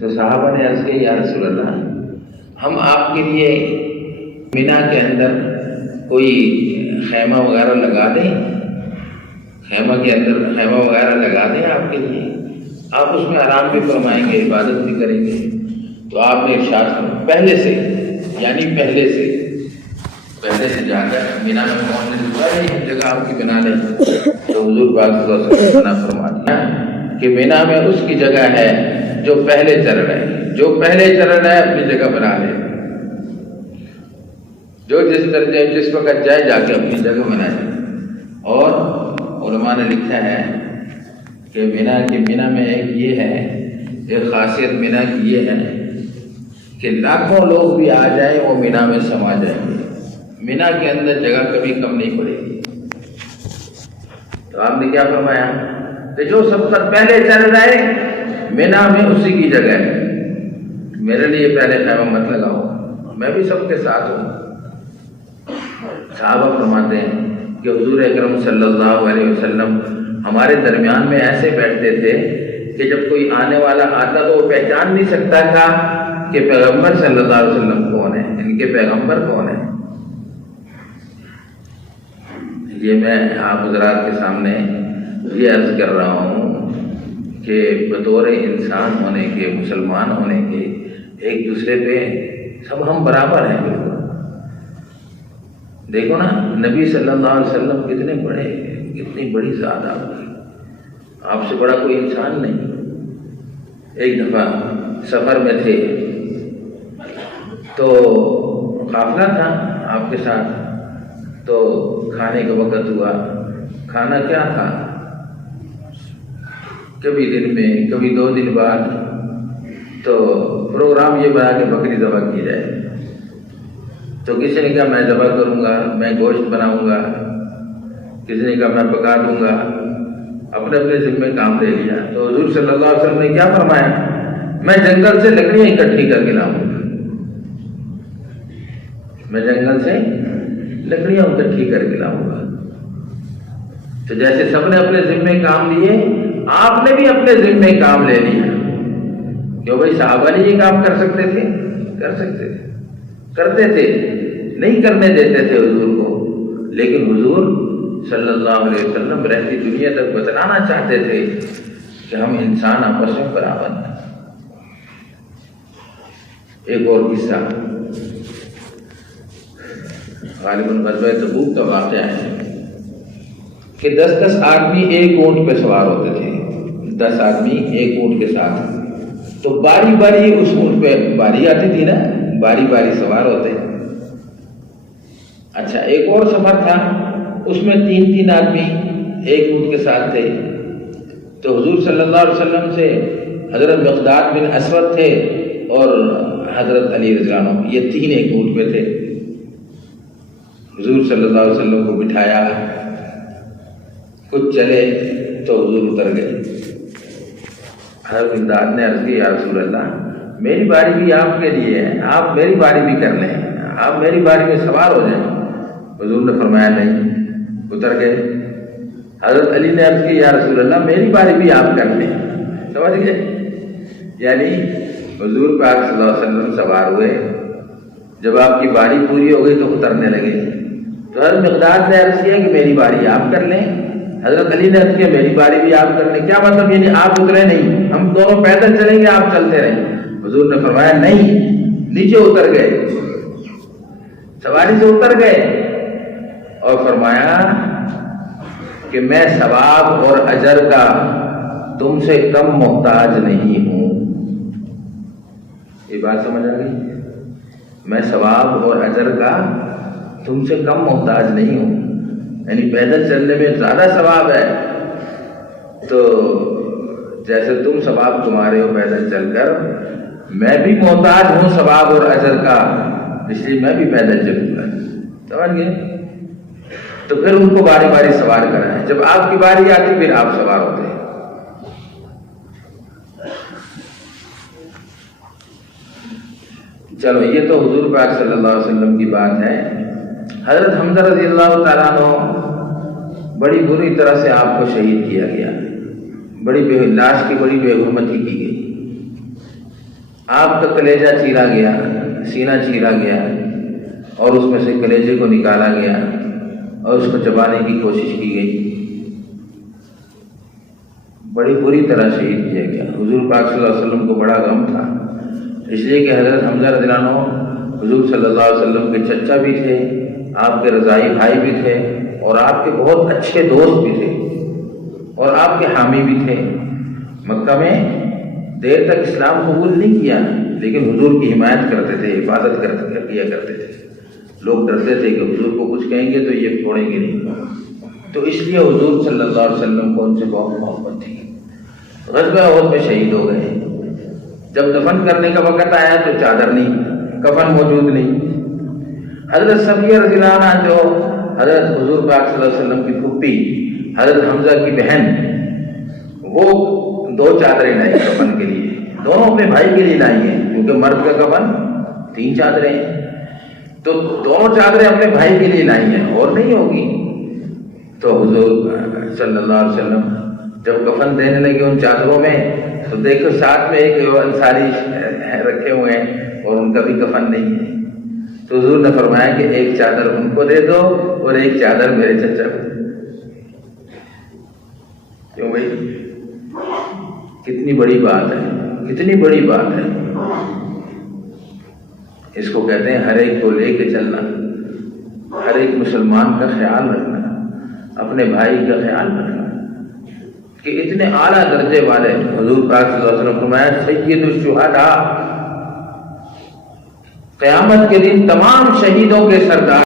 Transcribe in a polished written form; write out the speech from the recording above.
تو صحابہ نے عرض کیا یا رسول اللہ ہم آپ کے لیے مینا کے اندر کوئی خیمہ وغیرہ لگا دیں، خیمہ کے اندر خیمہ وغیرہ لگا دیں آپ کے لیے، آپ اس میں آرام بھی فرمائیں گے، عبادت بھی کریں گے۔ تو آپ نے ارشاد فرمایا پہلے سے، یعنی پہلے سے جا کر مینا میں پہنچنے سے پہلے جگہ آپ کی بنا لیں۔ تو حضور پاک صلی اللہ علیہ وسلم نے فرما دیا کہ مینا میں اس کی جگہ ہے جو پہلے چل رہے ہیں، جو پہلے چل رہا ہے اپنی جگہ بنا لے، جو جس وقت جائے جا کے اپنی جگہ بنائے۔ اور علماء نے لکھا ہے کہ مینا میں ایک یہ ہے، ایک خاصیت مینا کی یہ ہے کہ لاکھوں لوگ بھی آ جائیں وہ مینا میں سما جائیں گے، مینا کے اندر جگہ کبھی کم نہیں پڑے گی۔ تو آپ نے کیا فرمایا کہ جو سب سے پہلے چل رہا ہے مینا میں اسی کی جگہ ہے، میرے لیے پہلے خیمہ مت لگاؤ، میں بھی سب کے ساتھ ہوں۔ صحابہ فرماتے ہیں کہ حضور اکرم صلی اللہ علیہ وسلم ہمارے درمیان میں ایسے بیٹھتے تھے کہ جب کوئی آنے والا آتا تو وہ پہچان نہیں سکتا تھا کہ پیغمبر صلی اللہ علیہ وسلم کون ہے، ان کے پیغمبر کون ہیں۔ یہ میں آپ حضرات کے سامنے یہ عرض کر رہا ہوں کہ بطور انسان ہونے کے، مسلمان ہونے کے، ایک دوسرے پہ سب ہم برابر ہیں بالکل۔ دیکھو نا نبی صلی اللہ علیہ وسلم کتنے بڑے، کتنی بڑی ذات آپ سے بڑا کوئی انسان نہیں۔ ایک دفعہ سفر میں تھے تو قافلہ تھا آپ کے ساتھ، تو کھانے کا وقت ہوا۔ کھانا کیا تھا؟ کبھی دن میں، کبھی 2 دن بعد، تو پروگرام یہ بنا کہ بکری ذبح کی جائے۔ تو کسی نے کہا میں ذبح کروں گا، میں گوشت بناؤں گا، کسی نے کہا میں پکا دوں گا، اپنے اپنے ذمے کام لے لیا۔ تو حضور صلی اللہ علیہ وسلم نے کیا فرمایا؟ میں جنگل سے لکڑیاں اکٹھی کر کے لاؤں گا، میں جنگل سے لکڑیاں اکٹھی کر کے لاؤں گا۔ تو جیسے سب نے اپنے ذمے کام لیے، آپ نے بھی اپنے ذمے کام لے لیا۔ کیوں بھائی صحابہ نے یہ کام کر سکتے تھے؟ کر سکتے تھے، کرتے تھے، نہیں کرنے دیتے تھے حضور کو، لیکن حضور صلی اللہ علیہ وسلم رہتی دنیا تک بتلانا چاہتے تھے کہ ہم انسان آپس میں برابر ہیں۔ ایک اور قصہ غالباً غزوہ تبوک کا واقعہ ہے کہ 10 آدمی ایک اونٹ پہ سوار ہوتے تھے، 10 آدمی ایک اونٹ کے ساتھ، تو باری باری اس اونٹ پہ باری آتی تھی نا، باری باری سوار ہوتے۔ اچھا ایک اور سفر تھا، اس میں 3 آدمی ایک اونٹ کے ساتھ تھے۔ تو حضور صلی اللہ علیہ وسلم سے حضرت مقداد بن اسود تھے اور حضرت علی رضی اللہ عنہ، یہ 3 ایک اونٹ پہ تھے۔ حضور صلی اللہ علیہ وسلم کو بٹھایا، کچھ چلے تو حضور اتر گئے۔ حضرت مقداد نے عرض کی یا رسول اللہ میری باری بھی آپ کے لیے ہے، آپ میری باری بھی کر لیں، آپ میری باری میں سوار ہو جائیں۔ حضور نے فرمایا نہیں، اتر گئے۔ حضرت علی نے عرض کی یا رسول اللہ میری باری بھی آپ کر لیں، سمجھ گئے؟ یعنی حضور پاک صلی اللہ علیہ وسلم سوار ہوئے، جب آپ کی باری پوری ہو گئی تو اترنے لگے۔ تو حضرت مقداد نے عرض کیا کہ میری باری آپ کر لیں، حضرت علی نے عرض کیا میری باری بھی آپ کر لیں۔ کیا مطلب؟ یعنی آپ اترے نہیں، ہم دونوں پیدل چلیں گے، آپ چلتے رہیں۔ حضور نے فرمایا نہیں، نیچے اتر گئے، سواری سے اتر گئے اور فرمایا کہ میں ثواب اور اجر کا تم سے کم محتاج نہیں ہوں۔ یہ بات سمجھ آ گئی؟ میں ثواب اور اجر کا تم سے کم محتاج نہیں ہوں، یعنی پیدل چلنے میں زیادہ ثواب ہے، تو جیسے تم ثواب تمہارے ہو پیدل چل کر، میں بھی محتاج ہوں ثواب اور اجر کا، اس لیے میں بھی پیدل چلوں گا۔ سمجھ گئے؟ تو پھر ان کو باری باری سوار کرائیں، جب آپ کی باری آتی پھر آپ سوار ہوتے ہیں۔ چلو یہ تو حضور پاک صلی اللہ علیہ وسلم کی بات ہے۔ حضرت حمزہ رضی اللہ تعالیٰ عنہ بڑی بری طرح سے آپ کو شہید کیا گیا، لاش کی بڑی بے حرمتی کی گئی۔ آپ کا کلیجہ چیرا گیا، سینہ چیرا گیا اور اس میں سے کلیجے کو نکالا گیا اور اس کو چبانے کی کوشش کی گئی، بڑی بری طرح شہید کیا گیا۔ حضور پاک صلی اللہ علیہ وسلم کو بڑا غم تھا، اس لیے کہ حضرت حمزہ رضی اللہ عنہ حضور صلی اللہ علیہ وسلم کے چچا بھی تھے، آپ کے رضائی بھائی بھی تھے اور آپ کے بہت اچھے دوست بھی تھے اور آپ کے حامی بھی تھے۔ مکہ میں دیر تک اسلام قبول نہیں کیا لیکن حضور کی حمایت کرتے تھے، حفاظت کیا کرتے تھے۔ لوگ ڈرتے تھے کہ حضور کو کچھ کہیں گے تو یہ چھوڑیں گے نہیں، تو اس لیے حضور صلی اللہ علیہ وسلم کو ان سے بہت محبت تھی۔ غزوہ احد میں شہید ہو گئے۔ جب دفن کرنے کا وقت آیا تو چادر نہیں، کفن موجود نہیں۔ حضرت صفیہ رضی اللہ عنہ جو حضرت حضور پاک صلی اللہ علیہ وسلم کی پھوپھی حضرت حمزہ کی بہن، وہ 2 چادریں لائی کفن کے لیے، دونوں اپنے بھائی کے لیے لائی ہیں کیونکہ مرد کا کفن 3 چادریں ہیں، تو دونوں چادریں اپنے بھائی کے لیے لائی ہیں اور نہیں ہوگی۔ تو حضور صلی اللہ علیہ وسلم جب کفن دینے لگے ان چادروں میں تو دیکھو ساتھ میں ایک انصاری رکھے ہوئے ہیں اور ان کا بھی کفن نہیں ہے، تو حضور نے فرمایا کہ ایک چادر ان کو دے دو اور ایک چادر میرے چچا کو۔ کیوں بھائی؟ کتنی بڑی بات ہے، کتنی بڑی بات ہے۔ اس کو کہتے ہیں ہر ایک کو لے کے چلنا، ہر ایک مسلمان کا خیال رکھنا، اپنے بھائی کا خیال رکھنا، کہ اتنے اعلیٰ درجے والے حضور پاک صلی اللہ علیہ وسلم فرمایا سید الشہداء، قیامت کے دن تمام شہیدوں کے سردار